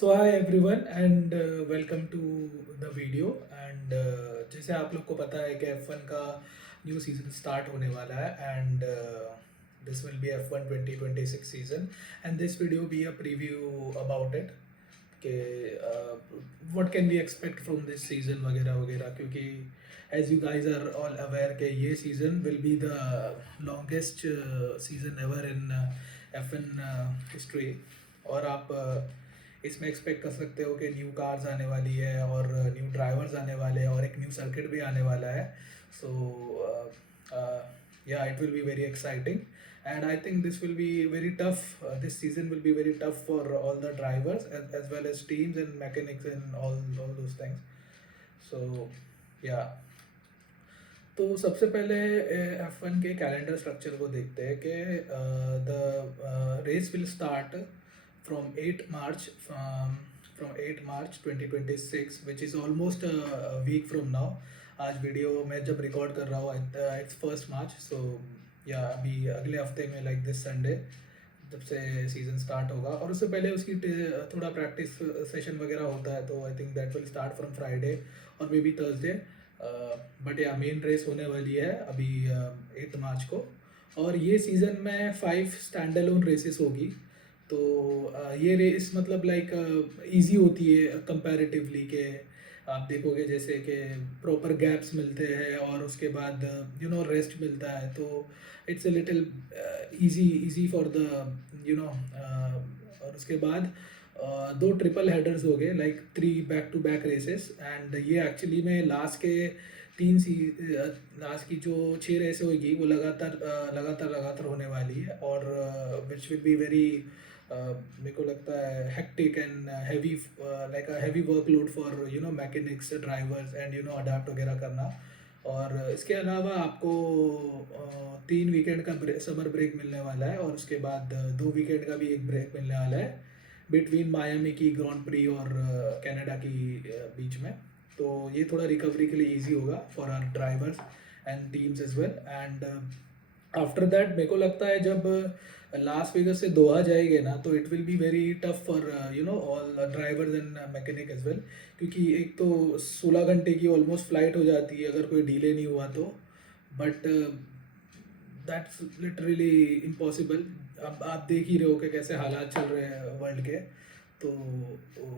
So hi everyone and welcome to the video एंड जैसे आप लोग को पता है कि F1 का न्यू सीज़न स्टार्ट होने वाला है and this will be F1 2026 season and this video be a preview about it कि what can we expect from this season वगैरह वगैरह क्योंकि as you guys are all aware कि ये सीज़न will be the longest season ever in F1 history और आप इसमें एक्सपेक्ट कर सकते हो कि न्यू कार्स आने वाली है और न्यू ड्राइवर्स आने वाले हैं और एक न्यू सर्किट भी आने वाला है सो या it will be very exciting and I think this will be very tough. This season will be very tough for all the drivers as well as teams and mechanics and all those things. So yeah. तो सबसे पहले F1 के calendar structure को देखते हैं कि the race will start from 8 March from 8 March 2026 which is almost week from now. आज video मैं जब रिकॉर्ड कर रहा हूँ इट्स 1 मार्च. सो या अभी अगले हफ्ते में लाइक दिस संडे जब से सीज़न स्टार्ट होगा और उससे पहले उसकी थोड़ा प्रैक्टिस सेशन वगैरह होता है तो I think that will start from Friday और मे बी थर्सडे. बट या मेन रेस होने वाली है अभी 8 मार्च को और ये सीज़न में 5 स्टैंड अलोन रेसेस होगी. तो ये रेस मतलब लाइक इजी होती है कंपैरेटिवली के आप देखोगे जैसे कि प्रॉपर गैप्स मिलते हैं और उसके बाद रेस्ट मिलता है तो it's a little easy for the और उसके बाद दो ट्रिपल हेडर्स हो गए like 3 back to back races and ये एक्चुअली में लास्ट की जो 6 रेस होगी वो लगातार होने वाली है और विच विल बी वेरी मेरे को लगता है hectic and heavy like a heavy workload for mechanics drivers and adapt वगैरह करना. और इसके अलावा आपको 3 वीकेंड का समर ब्रेक मिलने वाला है और उसके बाद 2 वीकेंड का भी एक ब्रेक मिलने वाला है बिटवीन मायामी की ग्रैंड प्री और कनाडा की बीच में. तो ये थोड़ा रिकवरी के लिए इजी होगा for our drivers and teams as well and after that मेरे को लगता है जब लास वेगस से दोहा जाएंगे ना तो it will be very tough for all drivers and mechanic as well क्योंकि एक तो 16 घंटे की ऑलमोस्ट फ्लाइट हो जाती है अगर कोई डिले नहीं हुआ तो. But that's literally impossible. अब आप देख ही रहे हो कि कैसे हालात चल रहे हैं वर्ल्ड के तो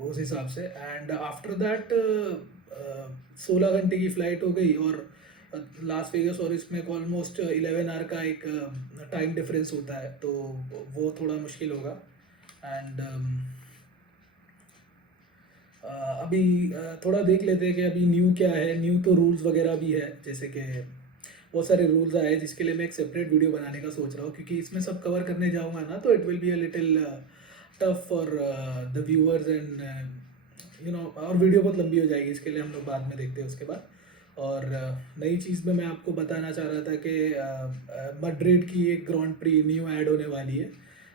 उस हिसाब से एंड आफ्टर दैट 16 घंटे की फ़्लाइट हो गई और लास वेगस और इसमें ऑलमोस्ट 11 आवर का एक टाइम डिफरेंस होता है तो वो थोड़ा मुश्किल होगा. एंड अभी थोड़ा देख लेते हैं कि अभी न्यू क्या है. न्यू तो रूल्स वगैरह भी है जैसे कि बहुत सारे रूल्स आए जिसके लिए मैं एक सेपरेट वीडियो बनाने का सोच रहा हूँ क्योंकि इसमें सब कवर करने जाऊँगा ना तो it will be a little tough for the viewers and और वीडियो बहुत लंबी हो जाएगी इसके लिए हम लोग बाद में देखते हैं उसके बाद. और नई चीज़ में मैं आपको बताना चाह रहा था कि मैड्रिड की एक ग्रैंड प्री न्यू ऐड होने वाली है.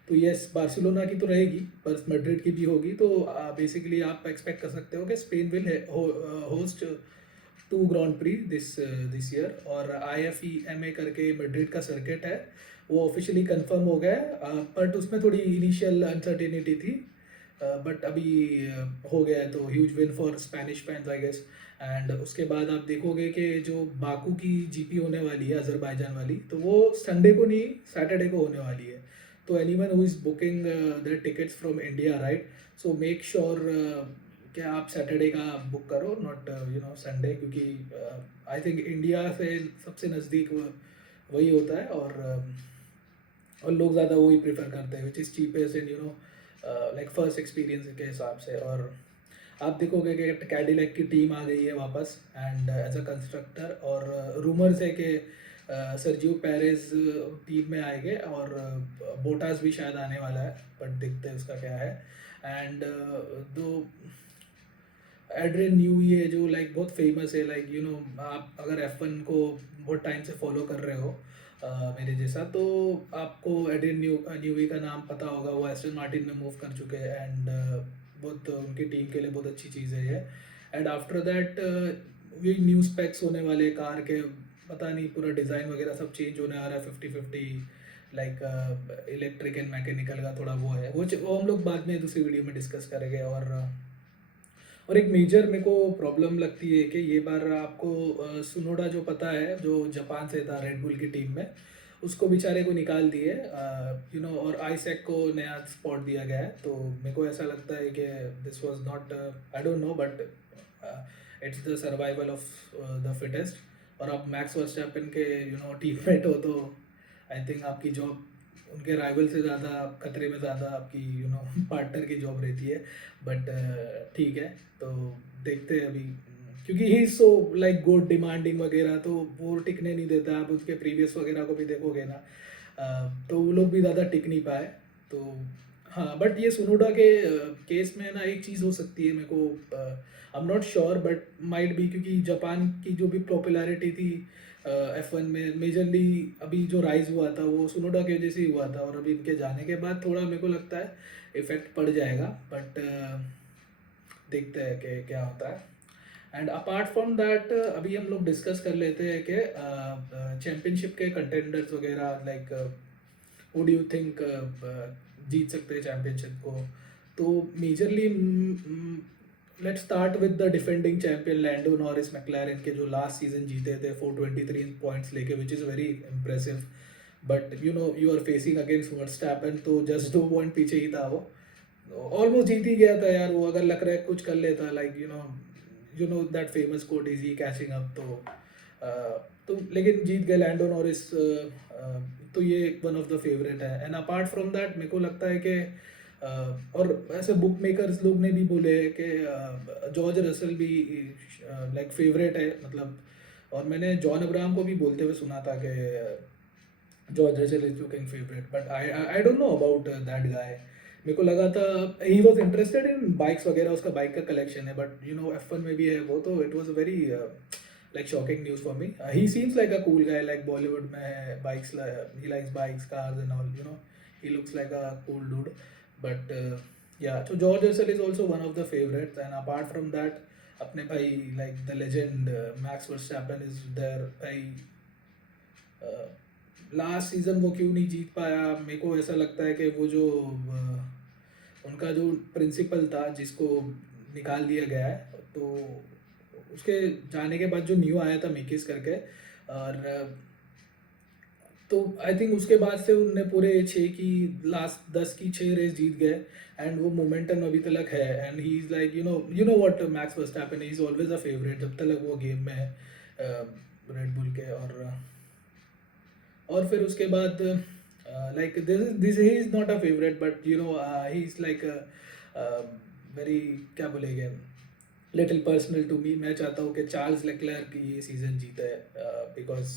तो यस बार्सिलोना की तो रहेगी पर मैड्रिड की भी होगी तो बेसिकली आप एक्सपेक्ट कर सकते हो कि Spain will host 2 grand pre this year. और IFEMA करके मैड्रिड का सर्किट है वो ऑफिशियली कंफर्म हो गया है बट उसमें थोड़ी इनिशियल अनसर्टेनिटी थी बट अभी हो गया है तो huge win for Spanish fans I guess. And उसके बाद आप देखोगे कि जो बाकू की GP होने वाली है अजरबैजान वाली तो वो संडे को नहीं सैटरडे को होने वाली है. तो anyone who is booking their tickets from India right so make sure कि आप सैटरडे का बुक करो नॉट संडे क्योंकि आई थिंक इंडिया से सबसे नज़दीक वही होता है और लोग ज़्यादा वही प्रेफर करते हैं which is cheapest and like first experience के हिसाब से. और आप देखोगे कि कैडिलैक की टीम आ गई है वापस एंड एज अ कंस्ट्रक्टर और रूमर्स है कि सर्जियो पेरेज टीम में आएंगे और बोटास भी शायद आने वाला है बट देखते हैं उसका क्या है. एंड दो एड्रियन न्यू ये जो लाइक बहुत फेमस है लाइक आप अगर F1 को बहुत टाइम से फॉलो कर रहे हो मेरे जैसा तो आपको एड्रियन न्यूई का नाम पता होगा. वो एस्टन मार्टिन में मूव कर चुके हैं एंड बहुत उनकी टीम के लिए बहुत अच्छी चीज़ है ये. एंड आफ्टर दैट ये न्यू स्पेक्स होने वाले कार के पता नहीं पूरा डिज़ाइन वगैरह सब चेंज होने आ रहा है 50-50 लाइक इलेक्ट्रिक एंड मैकेनिकल का थोड़ा वो है, वो हम लोग बाद में दूसरी वीडियो में डिस्कस करेंगे। और एक मेजर मेरे को प्रॉब्लम लगती है कि ये बार आपको सुनोडा जो पता है, जो जापान से था रेड बुल की टीम में, उसको बेचारे को निकाल दिए, और आइसैक को नया स्पॉट दिया गया है। तो मेरे को ऐसा लगता है कि this was not, I don't know, but it's the survival of the fittest. और आप मैक्स वर्स्टैपेन के टीममेट हो, तो आई थिंक आपकी जॉब उनके राइवल से ज़्यादा खतरे में, ज़्यादा आपकी पार्टनर की जॉब रहती है। बट ठीक है, तो देखते हैं अभी, क्योंकि ही सो लाइक गुड डिमांडिंग वगैरह, तो वो टिकने नहीं देता। आप उसके प्रीवियस वगैरह को भी देखोगे ना, तो वो लोग भी ज़्यादा टिक नहीं पाए। तो हाँ, बट ये सुनोडा के केस में ना एक चीज़ हो सकती है, मेरे को I am not sure, but might भी, क्योंकि जापान की जो भी पॉपुलैरिटी थी F1 में मेजरली, अभी जो राइज हुआ था वो सुनोडा की वजह से ही हुआ था। और अभी इनके जाने के बाद थोड़ा मेरे को लगता है इफेक्ट पड़ जाएगा, बट देखते हैं कि क्या होता है। एंड अपार्ट फ्रॉम दैट, अभी हम लोग डिस्कस कर लेते हैं कि चैम्पियनशिप के कंटेंडर्स वगैरह, like who do you think जीत सकते हैं चैम्पियनशिप को। तो majorly let's start with the defending champion Lando Norris McLaren के, जो लास्ट सीजन जीते थे 423 पॉइंट्स लेके, which is very impressive. But you are facing against Verstappen, तो जस्ट 2 पॉइंट पीछे ही था वो। ऑलमोस्ट जीत ही गया था यार वो, अगर लग रहा है कुछ कर लेता, like you know that famous quote, is he catching up. तो लेकिन जीत गए लैंडो नॉरिस, तो ये एक वन ऑफ द फेवरेट है। एंड अपार्ट फ्रॉम दैट मेरे को लगता है कि और ऐसे बुक मेकर्स लोग ने भी बोले हैं कि जॉर्ज रसल भी लाइक फेवरेट है, मतलब। और मैंने जॉन अब्राहम को भी बोलते हुए सुना था कि George Russell is looking favourite, but I don't know about that guy. मेरे को लगा था he was interested in bikes वगैरह, उसका बाइक का कलेक्शन है, बट F1 में भी है वो, तो it was very like shocking news for me. He seems like a cool guy, like Bollywood में है, bikes, he likes bikes, cars and all, he looks like a cool dude. But yeah, so George Russell is also one of the favorites, and apart from that, अपने भाई like the legend Max Verstappen is there भाई। Last season वो क्यों नहीं जीत पाया, मेरे को ऐसा लगता है कि वो जो उनका जो प्रिंसिपल था जिसको निकाल दिया गया है, तो उसके जाने के बाद जो न्यू आया था मिकिस करके, और तो आई थिंक उसके बाद से उनने पूरे 6 की लास्ट 10 की 6 रेस जीत गए, एंड वो मोमेंटम अभी तक है। And he is like you know what max Verstappen is always a favourite जब तक वो गेम में है रेड बुल के। और फिर उसके बाद like this he is not a favourite, but he is like very, क्या बोलेंगे, लिटिल पर्सनल टू मी। मैं चाहता हूँ कि चार्ल्स लेक्लर्क ये सीज़न जीते, because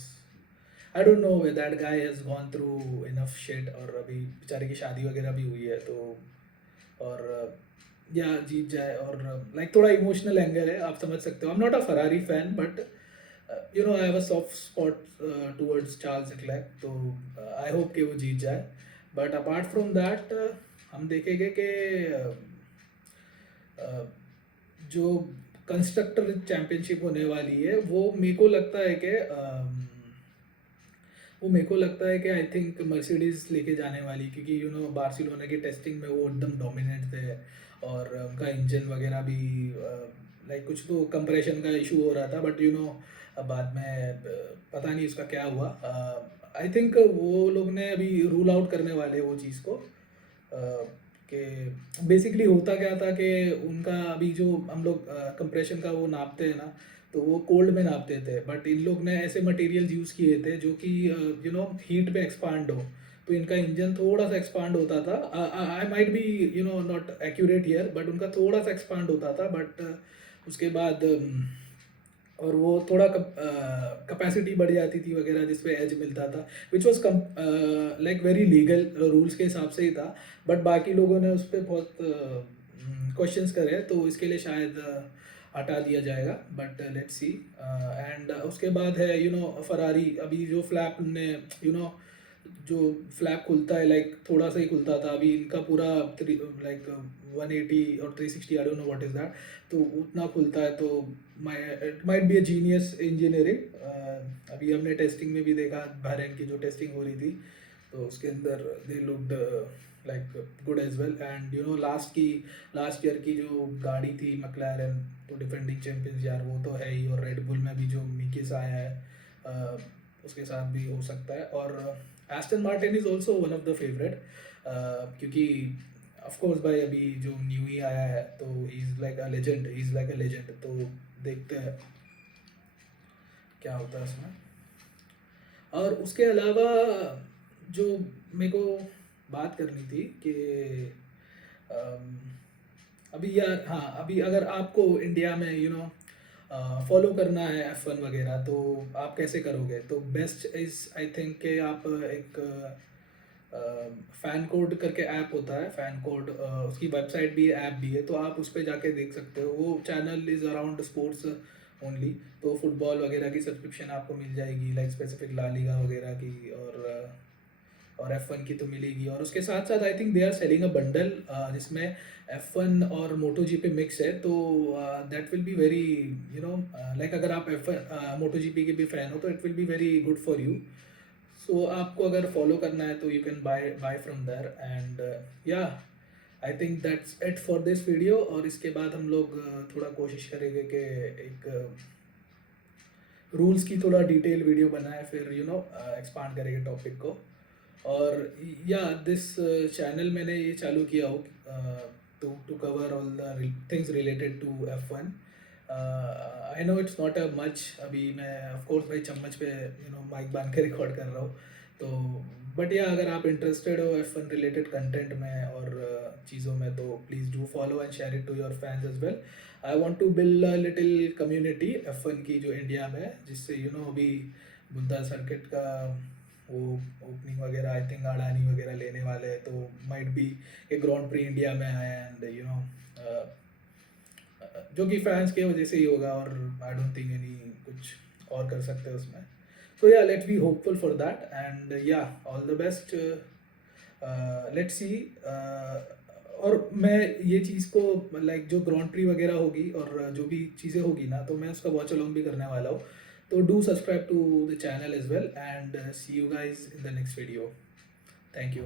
I don't know way that guy has gone through enough shit, और अभी बेचारे की शादी वगैरह भी हुई है, तो और या जीत जाए। और लाइक थोड़ा इमोशनल एंगल है, आप समझ सकते हो। I am not a Ferrari fan, but I have a soft spot towards Charles Leclerc, तो आई होप कि वो जीत जाए। बट अपार्ट फ्रॉम दैट, हम देखेंगे कि जो कंस्ट्रक्टर चैम्पियनशिप होने वाली है, वो मेरे को लगता है कि आई थिंक मर्सिडीज लेके जाने वाली, क्योंकि बार्सिलोना की टेस्टिंग में वो एकदम डोमिनेट थे, और उनका इंजन वगैरह भी लाइक कुछ तो कंप्रेशन का इशू हो रहा था, बट बाद में पता नहीं उसका क्या हुआ। आई थिंक वो लोग ने अभी रूल आउट करने वाले वो चीज़ को, कि बेसिकली होता क्या था कि उनका अभी जो हम लोग कंप्रेशन का वो नापते हैं ना, तो वो कोल्ड में नापते थे, बट इन लोग ने ऐसे मटेरियल यूज़ किए थे जो कि हीट पे एक्सपांड हो, तो इनका इंजन थोड़ा सा एक्सपांड होता था। I might be not accurate here, but उनका थोड़ा सा एक्सपांड होता था, बट उसके बाद और वो थोड़ा कैपेसिटी बढ़ जाती थी वगैरह, जिस पे एज मिलता था, which was like very legal, rules के हिसाब से ही था। बट बाकी लोगों ने उस पर बहुत क्वेश्चंस करे, तो इसके लिए शायद हटा दिया जाएगा, बट लेट्स सी। एंड उसके बाद है फरारी, अभी जो फ्लैप ने जो फ्लैप खुलता है, लाइक थोड़ा सा ही खुलता था, अभी इनका पूरा लाइक 180 और 360, I don't know what is that, तो उतना खुलता है। तो it might be a genius engineering. अभी हमने टेस्टिंग में भी देखा, बहरेन की जो टेस्टिंग हो रही थी, तो उसके अंदर they looked like good as well. And you know last year की जो गाड़ी थी मैक्लारेन, तो डिफेंडिंग चैंपियंस यार वो तो है ही, और रेड बुल में भी जो मिकीस आया है उसके साथ भी हो सकता है। और Aston Martin is also one of the favourite, क्योंकि ऑफ कोर्स भाई अभी जो न्यू ही आया है तो he is like a legend. तो देखते हैं क्या होता है उसमें। और उसके अलावा जो मेरे को बात करनी थी कि अम, अभी यार हाँ, अभी अगर आपको इंडिया में फॉलो करना है F1 वगैरह, तो आप कैसे करोगे? तो बेस्ट इज़ आई थिंक कि आप एक फैन कोड करके ऐप होता है, फैन कोड उसकी वेबसाइट भी है, ऐप भी है, तो आप उस पे जाके देख सकते हो। वो channel is around sports only, तो फुटबॉल वगैरह की सब्सक्रिप्शन आपको मिल जाएगी, लाइक स्पेसिफिक ला लीगा वगैरह की, और F1 की तो मिलेगी। और उसके साथ साथ I think they are selling a bundle जिसमें F1 और मोटो जी पे मिक्स है, तो that will be very like अगर आप F1 मोटो जी पी के भी फ़ैन हो तो it will be very good for you. So आपको अगर फॉलो करना है तो you can buy from there. And yeah I think that's it for this video. और इसके बाद हम लोग थोड़ा कोशिश करेंगे कि एक रूल्स की थोड़ा डिटेल वीडियो बनाए, फिर एक्सपांड करेंगे टॉपिक को। और या दिस चैनल मैंने ये चालू किया हो to cover all the things related to F1। I know it's not a much, अभी मैं ऑफ कोर्स भाई चम्मच पे माइक बांध के रिकॉर्ड कर रहा हूँ, तो बट या अगर आप इंटरेस्टेड हो F1 रिलेटेड कंटेंट में और चीज़ों में, तो please do follow and share it to your fans as well. I want to build a little community F1 की जो इंडिया में है, जिससे अभी बुद्धा सर्किट का वो ओपनिंग वगैरह आई थिंक अडानी वगैरह लेने वाले हैं, तो माइट बी कि ग्रैंड प्री इंडिया में आए, एंड जो कि फैंस के वजह से ही होगा, और आई डोंट थिंक एनी कुछ और कर सकते हैं उसमें। So yeah let's be hopeful for that, and yeah all the best. Let's see. और मैं ये चीज़ को लाइक जो ग्रैंड प्री वगैरह होगी और जो भी चीज़ें होगी ना, तो मैं उसका वॉच अलॉन्ग भी करने वाला हूँ। तो do subscribe to the channel as well, and see you guys in the next video. Thank you.